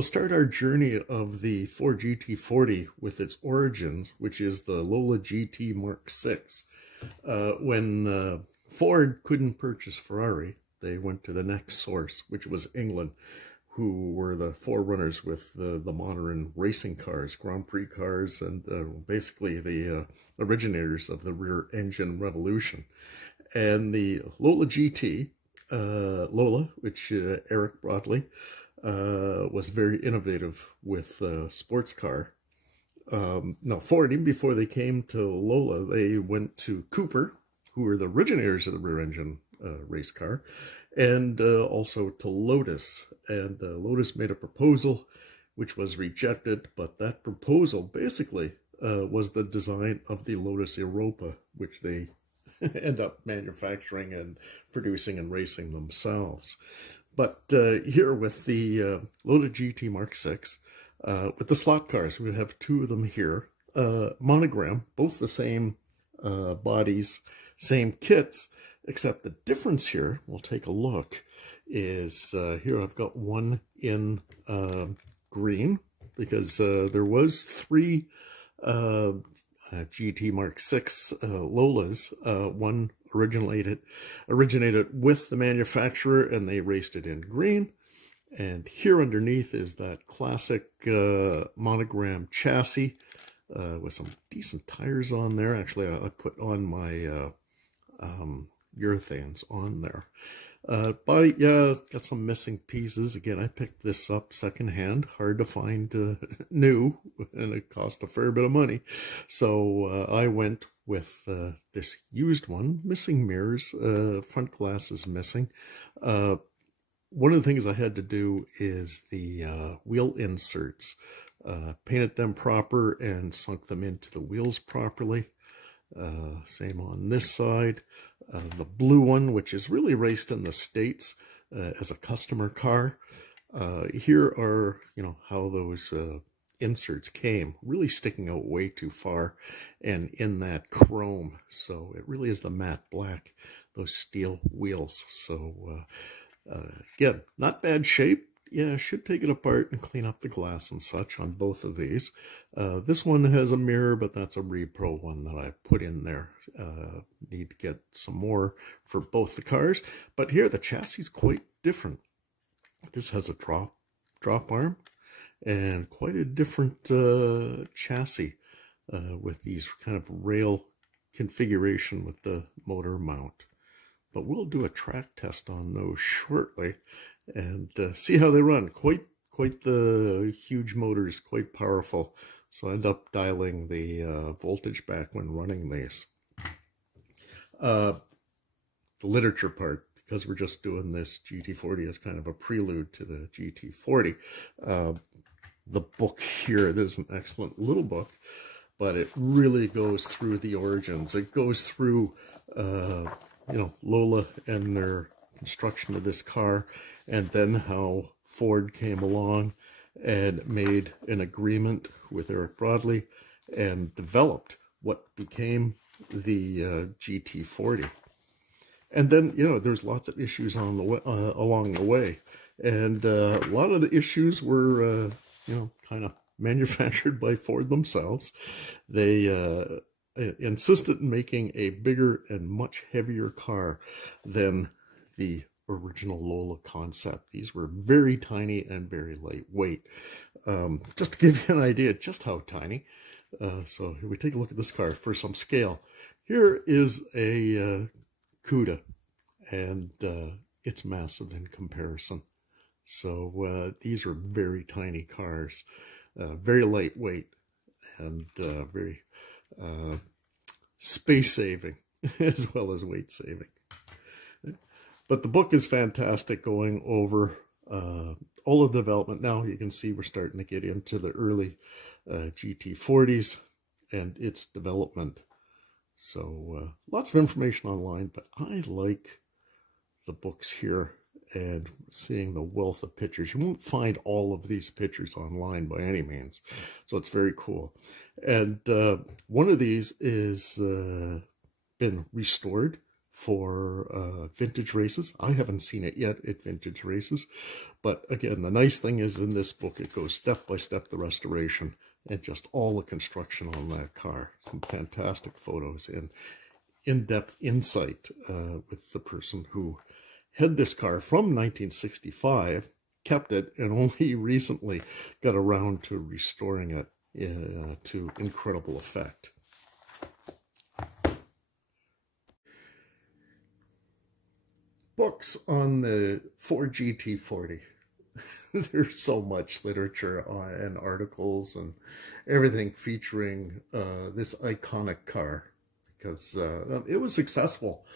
We'll start our journey of the Ford GT40 with its origins, which is the Lola GT Mark VI. When Ford couldn't purchase Ferrari, they went to the next source, which was England, who were the forerunners with the modern racing cars, Grand Prix cars, and basically the originators of the rear engine revolution. And the Lola GT, Lola, which Eric Broadley, was very innovative with sports car. Now, Ford, even before they came to Lola, they went to Cooper, who were the originators of the rear engine race car, and also to Lotus. And Lotus made a proposal which was rejected, but that proposal basically was the design of the Lotus Europa, which they end up manufacturing and producing and racing themselves. But here with the Lola GT Mark VI, with the slot cars, we have two of them here. Monogram, both the same bodies, same kits, except the difference here, we'll take a look, is here I've got one in green, because there was three GT Mark VI Lolas. One originated with the manufacturer, and they raced it in green. And here underneath is that classic monogram chassis with some decent tires on there. Actually, I put on my urethanes on there. Body, yeah, got some missing pieces. Again, I picked this up secondhand, hard to find new, and it cost a fair bit of money. So I went with this used one, missing mirrors, front glass is missing. One of the things I had to do is the wheel inserts. Painted them proper and sunk them into the wheels properly. Same on this side. The blue one, which is really raced in the States as a customer car. Here are, how those inserts came, really sticking out way too far and in that chrome. So it really is the matte black, those steel wheels. So again, not bad shape. Yeah, I should take it apart and clean up the glass and such on both of these. This one has a mirror, but that's a repro one that I put in there. Need to get some more for both the cars. But here, the chassis is quite different. This has a drop arm and quite a different chassis with these kind of rail configuration with the motor mount. But we'll do a track test on those shortly and see how they run. Quite the huge motors, quite powerful. So I end up dialing the voltage back when running these. The literature part, because we're just doing this GT40 as kind of a prelude to the GT40. The book here, there's an excellent little book, but it really goes through the origins. It goes through, Lola and their construction of this car, and then how Ford came along and made an agreement with Eric Broadley and developed what became the GT40. And then, there's lots of issues on the way, along the way. And a lot of the issues were, kind of manufactured by Ford themselves. They insisted in making a bigger and much heavier car than the original Lola concept. These were very tiny and very lightweight. Just to give you an idea just how tiny. So here we take a look at this car for some scale. Here is a Cuda, and it's massive in comparison. So these are very tiny cars, very lightweight, and very space-saving as well as weight-saving. But the book is fantastic, going over all of the development. Now you can see we're starting to get into the early GT40s and its development. So lots of information online, but I like the books here and seeing the wealth of pictures. You won't find all of these pictures online by any means, so it's very cool. And one of these is been restored for vintage races. I haven't seen it yet at vintage races, but again, the nice thing is in this book, it goes step by step, the restoration, and just all the construction on that car. Some fantastic photos and in-depth insight with the person who had this car from 1965, kept it, and only recently got around to restoring it to incredible effect. Books on the Ford GT40. There's so much literature and articles and everything featuring this iconic car, because it was successful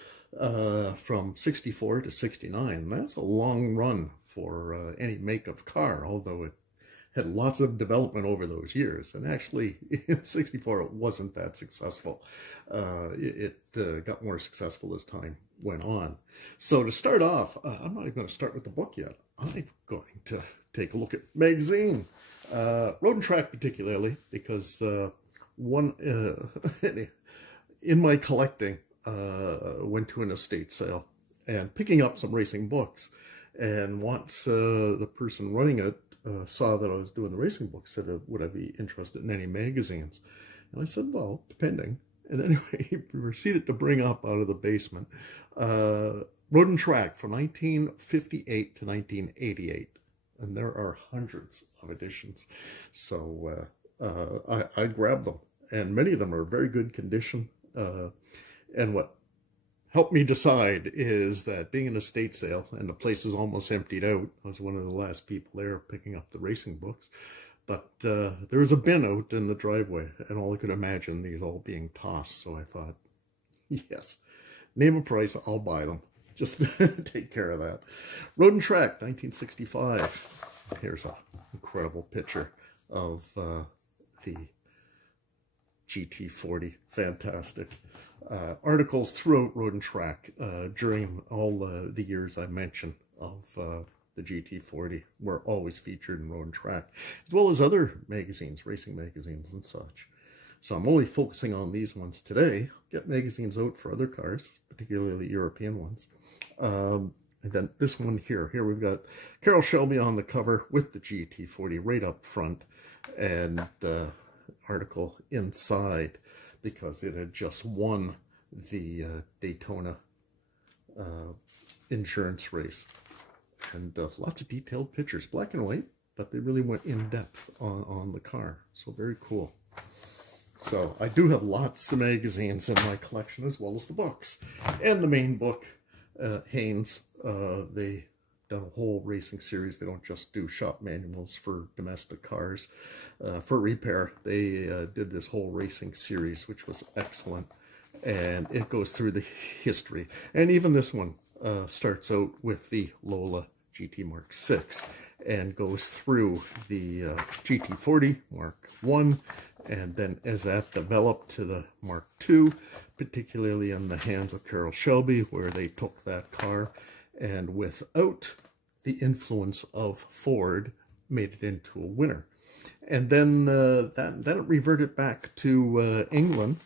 from 64 to 69. That's a long run for any make of car, although it had lots of development over those years. And actually, in 64, it wasn't that successful. It got more successful as time went on. So to start off, I'm not even going to start with the book yet. I'm going to take a look at magazine. Road and Track particularly, because one in my collecting, went to an estate sale and picking up some racing books. And once the person running it saw that I was doing the racing books, said, would I be interested in any magazines? And I said, well, depending. And anyway, he proceeded to bring up out of the basement Road and Track from 1958 to 1988. And there are hundreds of editions. So I grabbed them. And many of them are very good condition. And what helped me decide is that being an estate sale and the place is almost emptied out, I was one of the last people there picking up the racing books, but there was a bin out in the driveway, and all I could imagine these all being tossed. So I thought, yes, name a price, I'll buy them. Just take care of that. Road and Track, 1965. Here's an incredible picture of the GT40. Fantastic. Articles throughout Road and Track during all the years I mentioned of the GT40 were always featured in Road and Track, as well as other magazines, racing magazines and such. So I'm only focusing on these ones today. I'll get magazines out for other cars, particularly European ones. And then this one here we've got Carroll Shelby on the cover with the GT40 right up front, and article inside, because it had just won the Daytona insurance race. And lots of detailed pictures, black and white, but they really went in depth on the car. So very cool. So I do have lots of magazines in my collection, as well as the books. And the main book, Haynes, they done a whole racing series. They don't just do shop manuals for domestic cars for repair. They did this whole racing series, which was excellent, and it goes through the history. And even this one starts out with the Lola GT Mark 6 and goes through the GT40 Mark 1, and then as that developed to the Mark 2, particularly in the hands of Carroll Shelby, where they took that car and without the influence of Ford made it into a winner. And then then it reverted back to England,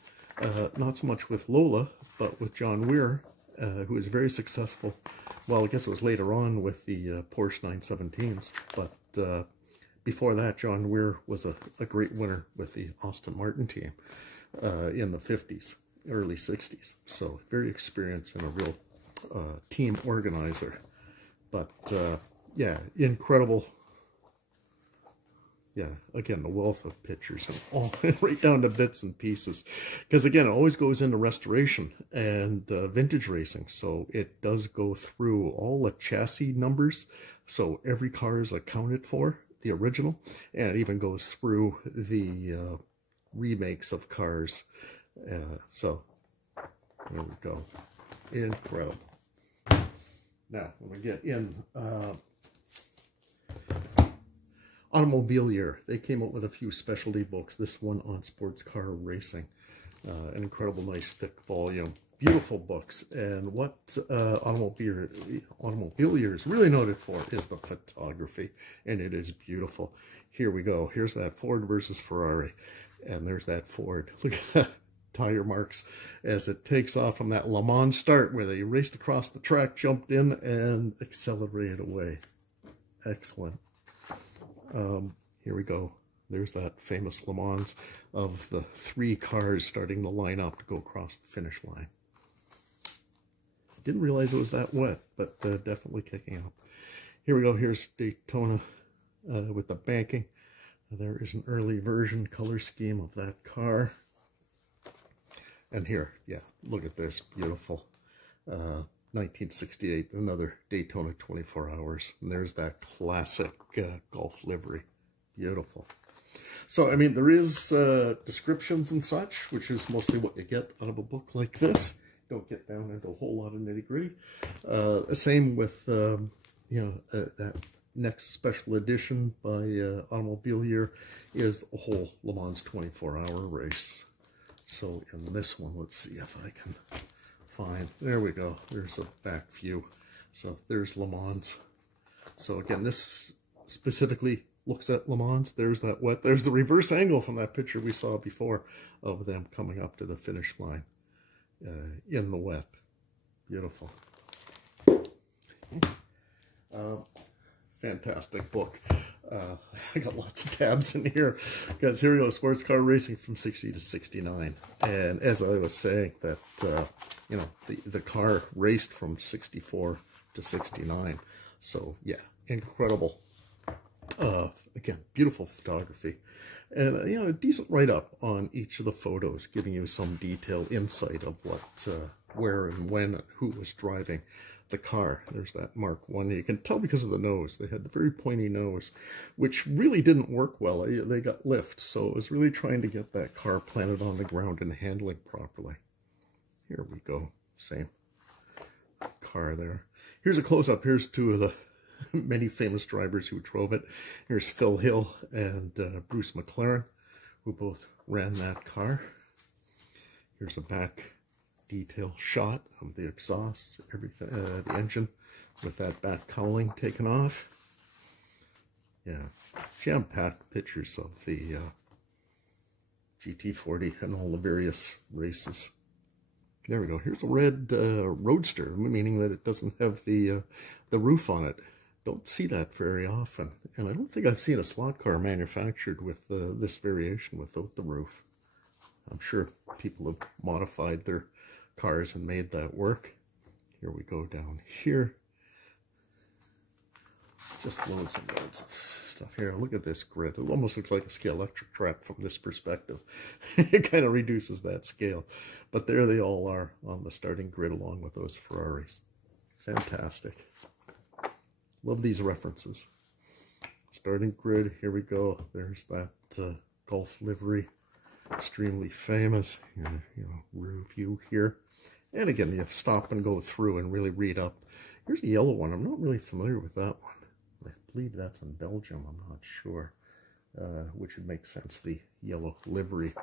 not so much with Lola, but with John Weir, who was very successful. Well, I guess it was later on with the Porsche 917s, but before that, John Weir was a great winner with the Aston Martin team in the 50s, early 60s. So very experienced and a real team organizer. But yeah, incredible. Yeah, again, the wealth of pictures and all right down to bits and pieces, because again, it always goes into restoration and vintage racing. So it does go through all the chassis numbers, so every car is accounted for, the original, and it even goes through the remakes of cars. So there we go, incredible. Now, when we get in automobile year, they came up with a few specialty books. This one on sports car racing, an incredible, nice, thick volume, beautiful books. And what automobile year is really noted for is the photography, and it is beautiful. Here we go. Here's that Ford versus Ferrari, and there's that Ford. Look at that tire marks as it takes off from that Le Mans start where they raced across the track, jumped in, and accelerated away. Excellent. Here we go. There's that famous Le Mans of the 3 cars starting to line up to go across the finish line. Didn't realize it was that wet, but definitely kicking up. Here we go. Here's Daytona with the banking. There is an early version color scheme of that car. And here, yeah, look at this. Beautiful. 1968, another Daytona 24 hours. And there's that classic Golf livery. Beautiful. So, I mean, there is descriptions and such, which is mostly what you get out of a book like this. Don't get down into a whole lot of nitty-gritty. Same with, that next special edition by Automobile Year is the whole Le Mans 24-hour race. So, in this one, let's see if I can find, there we go. There's a back view. So, there's Le Mans. So, again, this specifically looks at Le Mans. There's that wet. There's the reverse angle from that picture we saw before of them coming up to the finish line in the wet. Beautiful. Fantastic book. I got lots of tabs in here because here we go, sports car racing from 60 to 69. And as I was saying, that the car raced from 64 to 69. So yeah, incredible. Again, beautiful photography, and a decent write-up on each of the photos, giving you some detailed insight of what, where and when and who was driving the car. There's that Mark I. You can tell because of the nose. They had the very pointy nose, which really didn't work well. They got lift, so it was really trying to get that car planted on the ground and handling properly. Here we go. Same car there. Here's a close-up. Here's 2 of the many famous drivers who drove it. Here's Phil Hill and Bruce McLaren, who both ran that car. Here's a back detail shot of the exhaust, everything, the engine with that back cowling taken off. Yeah, jam-packed pictures of the GT40 and all the various races. There we go. Here's a red Roadster, meaning that it doesn't have the roof on it. Don't see that very often, and I don't think I've seen a slot car manufactured with this variation without the roof. I'm sure people have modified their cars and made that work. Here we go down here. Just loads and loads of stuff here. Look at this grid. It almost looks like a scale electric track from this perspective. It kind of reduces that scale. But there they all are on the starting grid along with those Ferraris. Fantastic. Love these references. Starting grid, here we go. There's that Golf livery, extremely famous. Rear view here. And again, you stop and go through and really read up. Here's a yellow one. I'm not really familiar with that one. I believe that's in Belgium. I'm not sure, which would make sense, the yellow livery.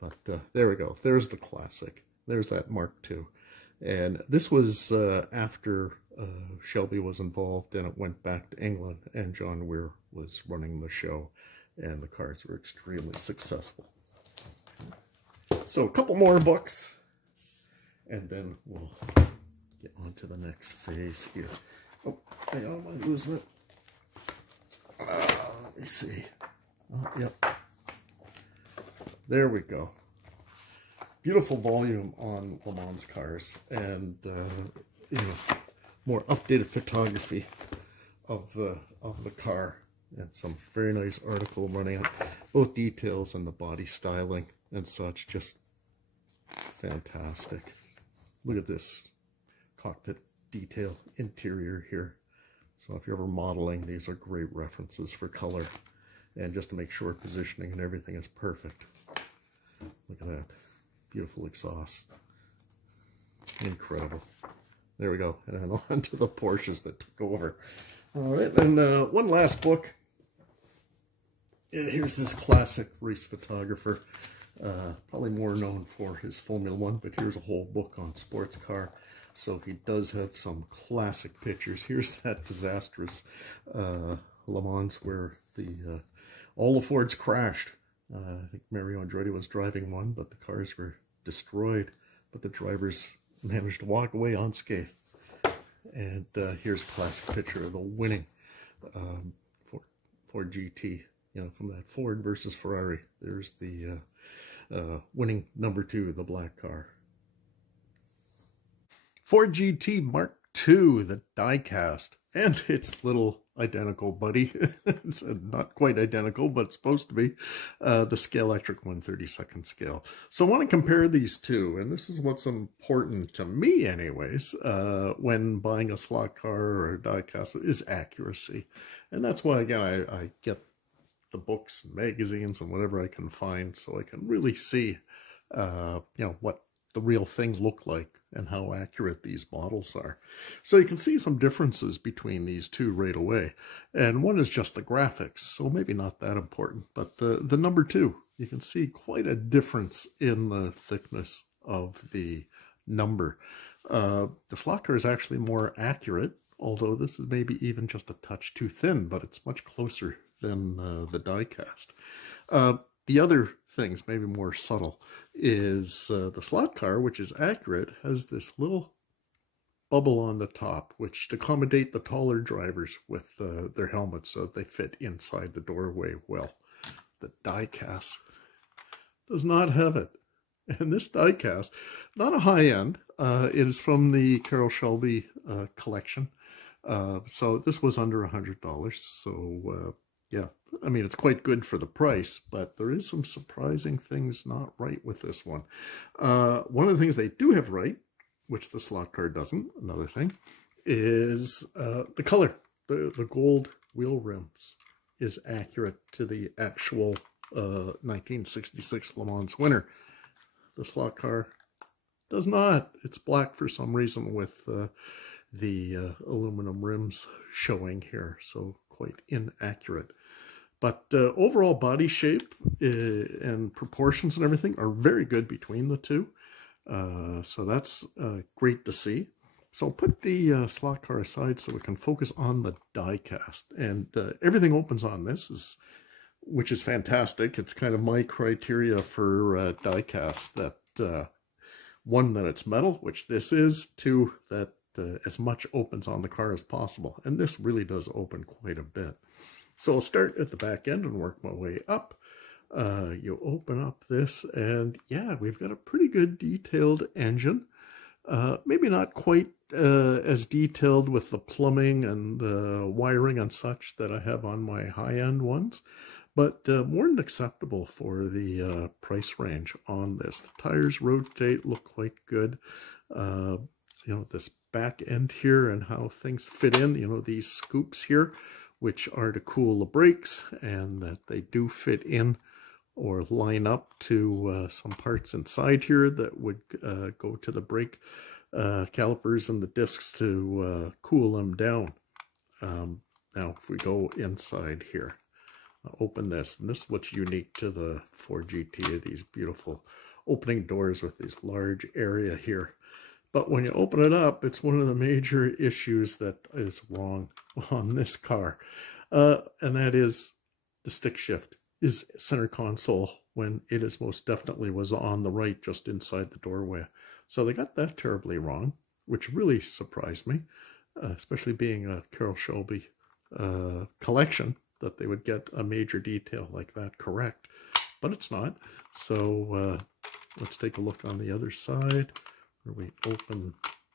But there we go. There's the classic. There's that Mark II. And this was after Shelby was involved, and it went back to England, and John Weir was running the show, and the cars were extremely successful. So a couple more books, and then we'll get on to the next phase here. Oh, I don't want to lose it. Let me see. Oh, yep. There we go. Beautiful volume on Le Mans cars, and more updated photography of the car, and some very nice article running on both details and the body styling and such. Just fantastic. Look at this cockpit detail interior here. So if you're ever modeling, these are great references for color, and just to make sure positioning and everything is perfect. Look at that. Beautiful exhaust. Incredible. There we go. And then on to the Porsches that took over. All right, and one last book. Here's this classic race photographer. Probably more known for his Formula One, but here's a whole book on sports car. So he does have some classic pictures. Here's that disastrous Le Mans where all the Fords crashed. I think Mario Andretti was driving one, but the cars were destroyed, but the drivers managed to walk away unscathed. And here's a classic picture of the winning Ford GT, from that Ford versus Ferrari. There's the winning number 2, the black car. Ford GT Mark II, the die-cast, and its little identical buddy. It's not quite identical, but it's supposed to be the Scalextric 1/32 scale. So I want to compare these two, and this is what's important to me anyways, when buying a slot car or a die-cast, is accuracy. And that's why, again, I get the books and magazines and whatever I can find, so I can really see what the real thing look like and how accurate these models are. So you can see some differences between these two right away. And one is just the graphics, so maybe not that important, but the number 2, you can see quite a difference in the thickness of the number. The slot car is actually more accurate, although this is maybe even just a touch too thin, but it's much closer than the die cast. The other things, maybe more subtle, is the slot car, which is accurate, has this little bubble on the top, which to accommodate the taller drivers with their helmets so that they fit inside the doorway well. The die cast does not have it. And this die cast, not a high end, it is from the Carroll Shelby collection. So this was under $100. So yeah, I mean, it's quite good for the price, but there is some surprising things not right with this one. One of the things they do have right, which the slot car doesn't, another thing, is the color. The gold wheel rims is accurate to the actual 1966 Le Mans winner. The slot car does not. It's black for some reason with the aluminum rims showing here, so quite inaccurate. But overall body shape and proportions and everything are very good between the two. So that's great to see. So I'll put the slot car aside so we can focus on the die cast. And everything opens on this, which is fantastic. It's kind of my criteria for die cast, that one, that it's metal, which this is, 2, that as much opens on the car as possible. And this really does open quite a bit. So I'll start at the back end and work my way up. You open up this, and yeah, we've got a pretty good detailed engine. Maybe not quite as detailed with the plumbing and wiring and such that I have on my high-end ones, but more than acceptable for the price range on this. The tires rotate, look quite good. This back end here and how things fit in, these scoops here, which are to cool the brakes, and that they do fit in or line up to some parts inside here that would go to the brake calipers and the discs to cool them down. Now, if we go inside here, open this, and this is what's unique to the Ford GT, these beautiful opening doors with this large area here. But when you open it up, it's one of the major issues that is wrong on this car. And that is the stick shift is center console when it is most definitely was on the right, just inside the doorway. So they got that terribly wrong, which really surprised me, especially being a Carroll Shelby collection, that they would get a major detail like that correct. But it's not. So let's take a look on the other side. We open,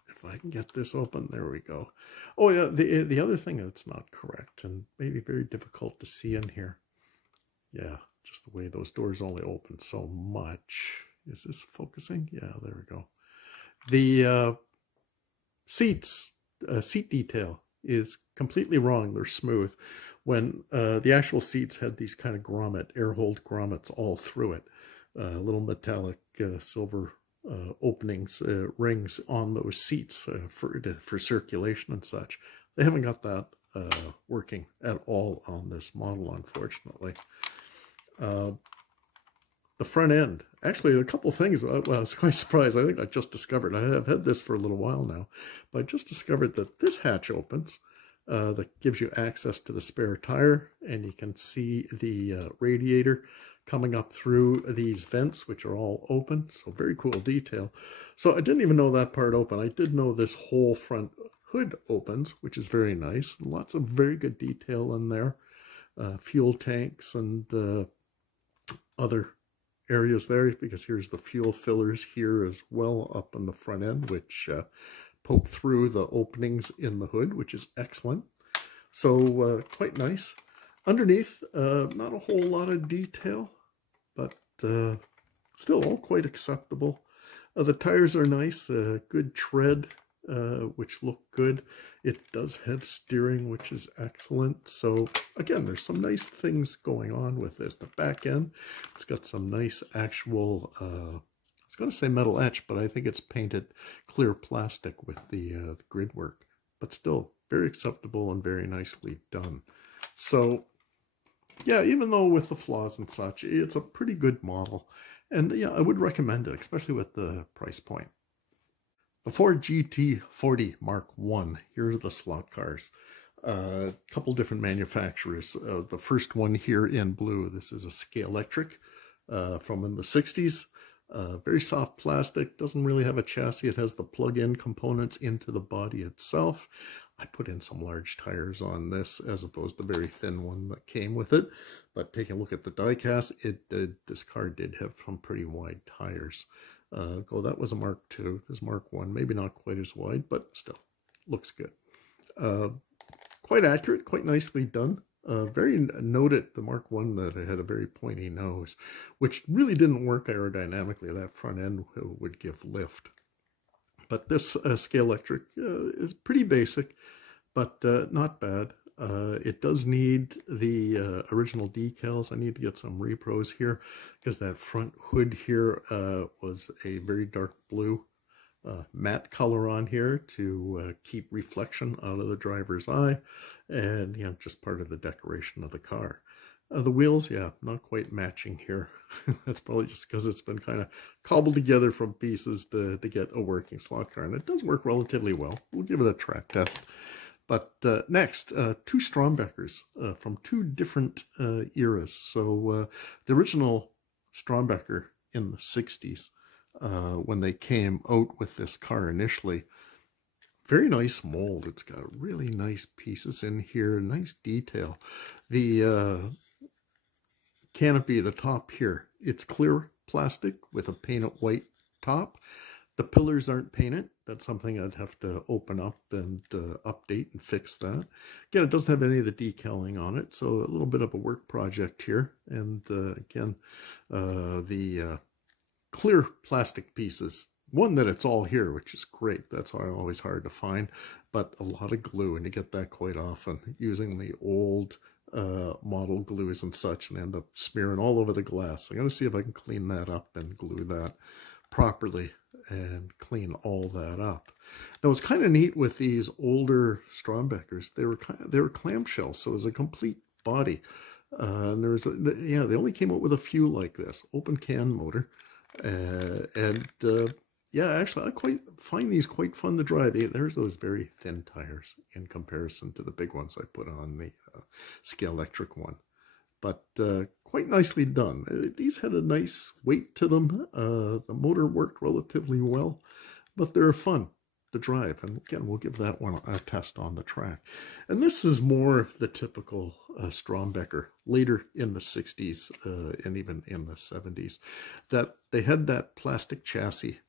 if I can get this open, there we go. Oh yeah, the other thing that's not correct and maybe very difficult to see in here, yeah, just the way those doors only open so much. Is this focusing? Yeah, there we go. The seat detail is completely wrong. They're smooth, when the actual seats had these kind of grommet, air-hold grommets all through it, little metallic silver openings, rings on those seats for circulation and such. They haven't got that working at all on this model, unfortunately. The front end, actually, a couple things. Well, I was quite surprised. I think I just discovered, I have had this for a little while now, but I just discovered that this hatch opens, that gives you access to the spare tire, and you can see the radiator coming up through these vents, which are all open. So very cool detail. So I didn't even know that part open. I did know this whole front hood opens, which is very nice. Lots of very good detail in there. Fuel tanks and other areas there, because here's the fuel fillers here as well up on the front end, which poke through the openings in the hood, which is excellent. So quite nice. Underneath, not a whole lot of detail, but still all quite acceptable. The tires are nice, good tread, which look good. It does have steering, which is excellent. So again, there's some nice things going on with this. The back end, it's got some nice actual, I was going to say metal etch, but I think it's painted clear plastic with the grid work. But still, very acceptable and very nicely done. So yeah, even though with the flaws and such, it's a pretty good model. And yeah, I would recommend it, especially with the price point. The Ford GT40 Mark I, here are the slot cars. A couple different manufacturers. The first one here in blue, this is a Scalextric from in the 60s. Very soft plastic, doesn't really have a chassis. It has the plug-in components into the body itself. I put in some large tires on this as opposed to the very thin one that came with it. But taking a look at the die-cast, this car did have some pretty wide tires. That was a Mark II. This Mark I, maybe not quite as wide, but still looks good. Quite accurate, quite nicely done. Very noted, the Mark I, that it had a very pointy nose, which really didn't work aerodynamically. That front end would give lift. But this Scalextric is pretty basic, but not bad. It does need the original decals. I need to get some repros here, because that front hood here was a very dark blue matte color on here to keep reflection out of the driver's eye, and you know, just part of the decoration of the car. The wheels, yeah, not quite matching here. That's probably just because it's been kind of cobbled together from pieces to get a working slot car, and it does work relatively well. We'll give it a track test. But next, two Strombeckers from two different eras. So the original Strombecker in the 60s, when they came out with this car initially, very nice mold. It's got really nice pieces in here, nice detail. The canopy, the top here, it's clear plastic with a painted white top. The pillars aren't painted. That's something I'd have to open up and update and fix that. Again, it doesn't have any of the decaling on it, so a little bit of a work project here. And again, the clear plastic pieces. One, that it's all here, which is great. That's always hard to find, but a lot of glue, and you get that quite often using the old model glues and such, and end up smearing all over the glass. So I'm going to see if I can clean that up and glue that properly and clean all that up. Now, it's kind of neat with these older Strombeckers. They were clamshell, so it was a complete body. And there's they only came out with a few like this, open can motor, yeah, actually, I quite find these quite fun to drive. There's those very thin tires in comparison to the big ones I put on the Scalextric one. But quite nicely done. These had a nice weight to them. The motor worked relatively well, but they're fun to drive. And again, we'll give that one a test on the track. And this is more the typical Strombecker later in the 60s and even in the 70s, that they had that plastic chassis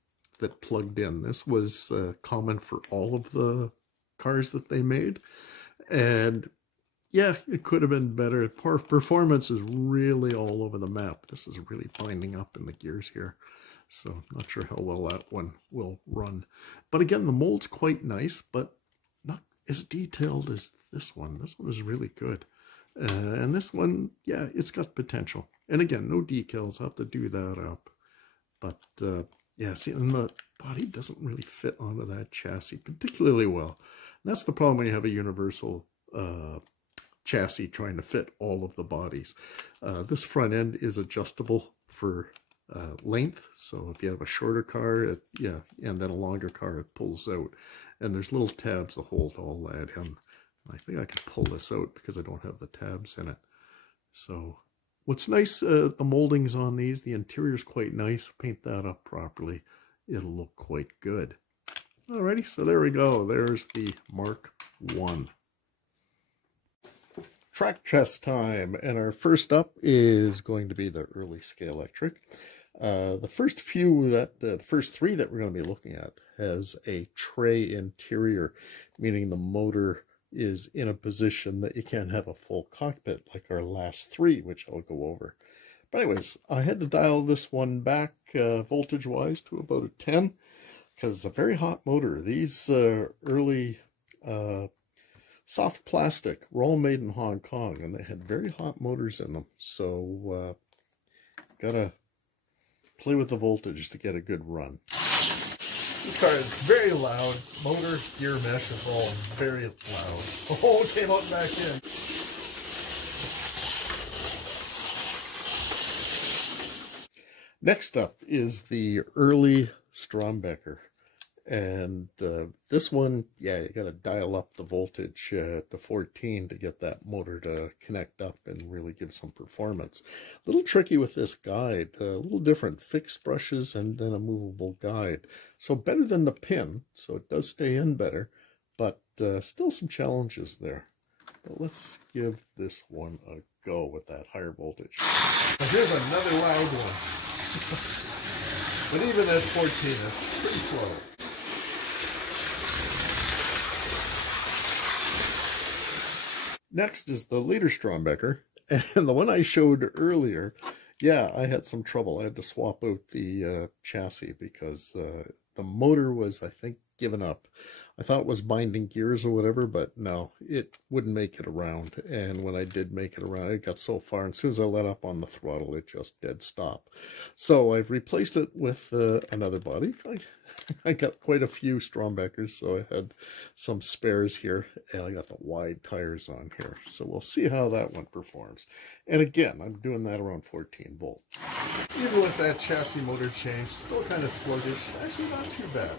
that plugged in. This was common for all of the cars that they made. And yeah, it could have been better. Performance is really all over the map. This is really binding up in the gears here. So I'm not sure how well that one will run. But again, the mold's quite nice, but not as detailed as this one. This one is really good. And this one, yeah, it's got potential. And again, no decals. I'll have to do that up. But yeah, see, and the body doesn't really fit onto that chassis particularly well. And that's the problem when you have a universal chassis trying to fit all of the bodies. This front end is adjustable for length, so if you have a shorter car, and then a longer car, it pulls out. And there's little tabs to hold all that in. I think I can pull this out because I don't have the tabs in it. So what's nice, the moldings on these, the interior is quite nice. Paint that up properly, it'll look quite good. Alrighty, so there we go. There's the Mark I. Track test time, and our first up is going to be the early Scalextric. The first three that we're going to be looking at has a tray interior, meaning the motor is in a position that you can't have a full cockpit like our last three, which I'll go over. But anyways, I had to dial this one back voltage-wise to about a 10 because it's a very hot motor. These early soft plastic were all made in Hong Kong, and they had very hot motors in them. So gotta play with the voltage to get a good run. This car is very loud. Motor, gear mesh is all very loud. Oh, it came out back in. Next up is the early Strombecker. And this one, yeah, you got to dial up the voltage to 14 to get that motor to connect up and really give some performance. A little tricky with this guide, a little different, fixed brushes and then a movable guide. So better than the pin, so it does stay in better, but still some challenges there. But let's give this one a go with that higher voltage. Now here's another loud one. But even at 14, it's pretty slow. Next is the later Strombecker, and the one I showed earlier, yeah, I had some trouble. I had to swap out the chassis because the motor was, I think, given up. I thought it was binding gears or whatever, but no, it wouldn't make it around. And when I did make it around, it got so far, and as soon as I let up on the throttle, it just dead stop. So I've replaced it with another body. I got quite a few Strombeckers, so I had some spares here, and I got the wide tires on here. So we'll see how that one performs. And again, I'm doing that around 14 volt. Even with that chassis motor change, still kind of sluggish. Actually, not too bad.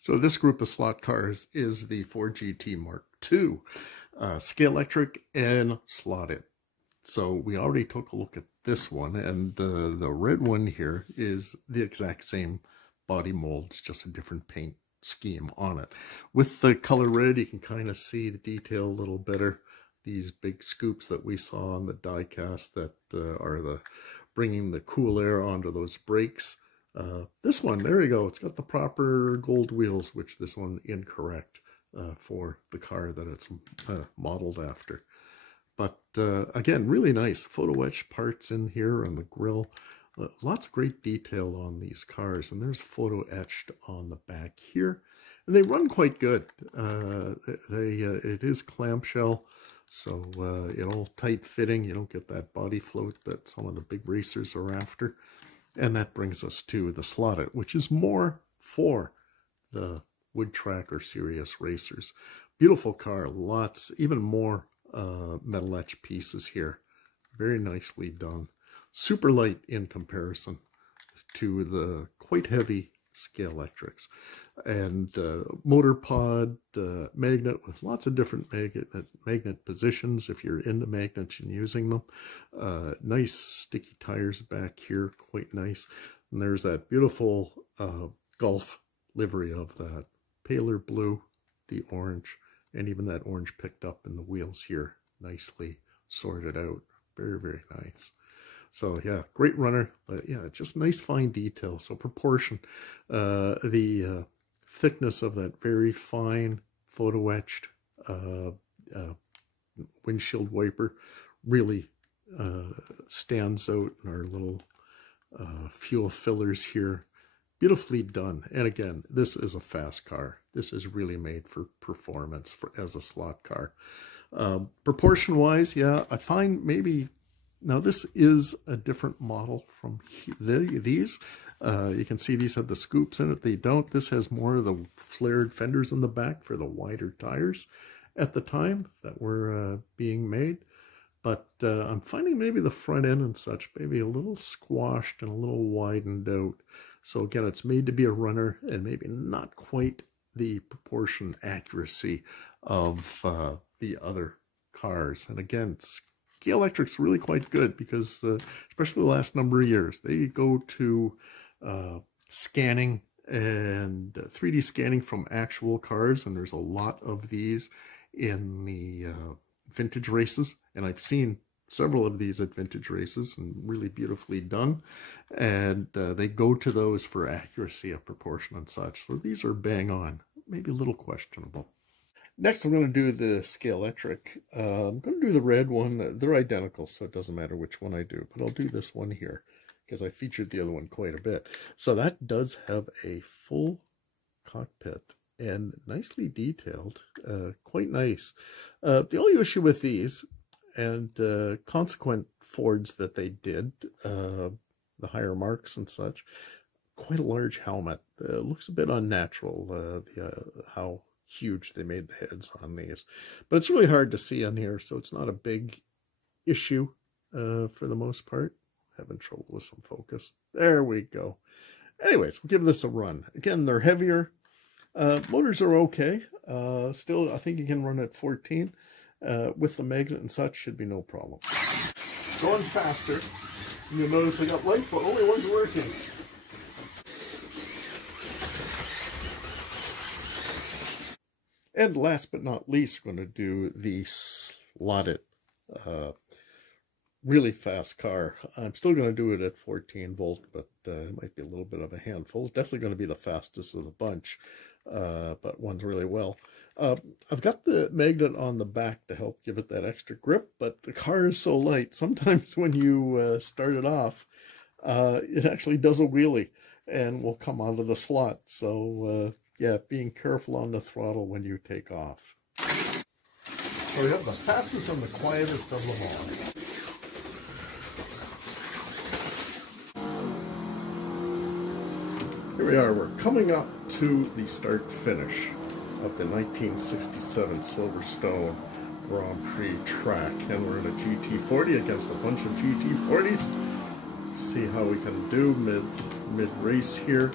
So this group of slot cars is the Ford GT Mark II, Scalextric and slotted. So we already took a look at this one, and the red one here is the exact same body molds, just a different paint scheme on it. With the color red, you can kind of see the detail a little better. These big scoops that we saw on the die cast that are bringing the cool air onto those brakes. This one, there you go. It's got the proper gold wheels, which this one incorrect for the car that it's modeled after. But again, really nice photo etched parts in here on the grille. Lots of great detail on these cars, and there's photo etched on the back here. And they run quite good. It is clamshell, so it all tight fitting. You don't get that body float that some of the big racers are after. And that brings us to the slotted, which is more for the wood track or serious racers. Beautiful car, lots, even more metal etch pieces here. Very nicely done. Super light in comparison to the quite heavy Scalextrics. And motor pod, magnet with lots of different magnet positions if you're into magnets and using them. Nice sticky tires back here, quite nice. And there's that beautiful Gulf livery of that paler blue, the orange, and even that orange picked up in the wheels here, nicely sorted out. Very, very nice. So yeah, great runner, but yeah, just nice fine detail. So proportion, the thickness of that very fine photo etched windshield wiper really stands out in our little fuel fillers here. Beautifully done. And again, this is a fast car. This is really made for performance as a slot car. Proportion wise, yeah, I find maybe, now this is a different model from these. You can see these have the scoops in it. They don't. This has more of the flared fenders in the back for the wider tires at the time that were being made. But I'm finding maybe the front end and such maybe a little squashed and a little widened out. So again, it's made to be a runner, and maybe not quite the proportion accuracy of the other cars. And again, Scale Electric's really quite good because, especially the last number of years, they go to scanning and 3D scanning from actual cars, and there's a lot of these in the vintage races, and I've seen several of these at vintage races and really beautifully done, and they go to those for accuracy of proportion and such. So these are bang on, maybe a little questionable. Next, I'm going to do the Scale Electric. I'm going to do the red one. They're identical, so it doesn't matter which one I do, but I'll do this one here because I featured the other one quite a bit. So that does have a full cockpit and nicely detailed, quite nice. The only issue with these and consequent Fords that they did, the higher marks and such, quite a large helmet. Looks a bit unnatural, how huge they made the heads on these. But it's really hard to see on here, so it's not a big issue for the most part. Having trouble with some focus. There we go. Anyways, we'll give this a run. Again, they're heavier. Motors are okay. Still, I think you can run at 14. With the magnet and such, should be no problem. Going faster. You'll notice I got lights, but only one's working. And last but not least, we're going to do the slotted, really fast car. I'm still going to do it at 14 volt, but it might be a little bit of a handful. It's definitely going to be the fastest of the bunch, but runs really well. I've got the magnet on the back to help give it that extra grip, but the car is so light, sometimes when you start it off, it actually does a wheelie and will come out of the slot. So yeah, being careful on the throttle when you take off. So we have the fastest and the quietest of them all. Here we are, we're coming up to the start finish of the 1967 Silverstone Grand Prix track, and we're in a GT40 against a bunch of GT40s. See how we can do mid-race here.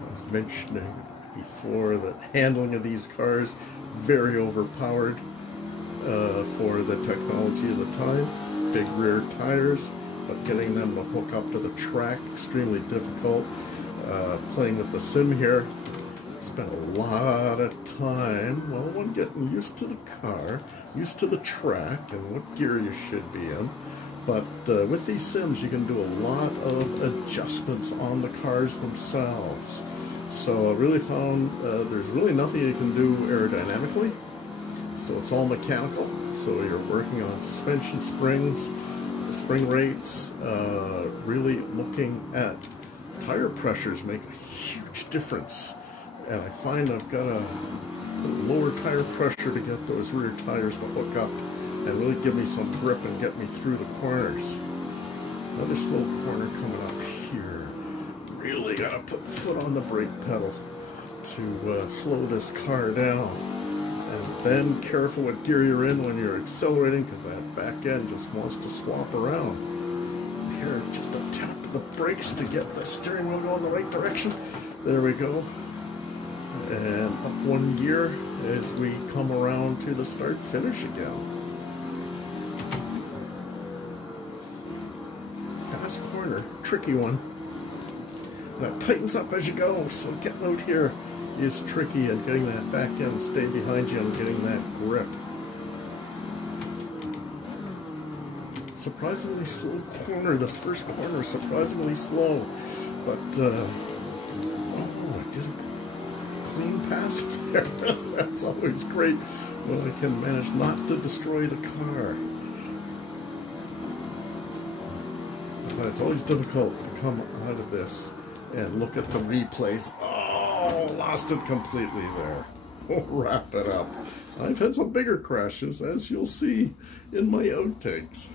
I was mentioning before that handling of these cars, very overpowered for the technology of the time. Big rear tires, but getting them to hook up to the track, extremely difficult. Playing with the sim here, spent a lot of time, well, one getting used to the car, used to the track, and what gear you should be in. But with these sims, you can do a lot of adjustments on the cars themselves. So I really found there's really nothing you can do aerodynamically. So it's all mechanical. So you're working on suspension springs, spring rates, really looking at tire pressures make a huge difference. And I find I've got to lower tire pressure to get those rear tires to hook up and really give me some grip and get me through the corners. Another slow corner coming up here. Really got to put the foot on the brake pedal to slow this car down. And then careful what gear you're in when you're accelerating, because that back end just wants to swap around. Here, just a tap of the brakes to get the steering wheel going the right direction. There we go. And up one gear as we come around to the start finish again. Fast corner, tricky one. That tightens up as you go, so getting out here is tricky, and getting that back end stay behind you and getting that grip. Surprisingly slow corner. This first corner is surprisingly slow, but oh, I did a clean pass there. That's always great when I can manage not to destroy the car. But it's always difficult to come out of this and look at the replays. Oh, lost it completely there. We'll wrap it up. I've had some bigger crashes, as you'll see in my outtakes.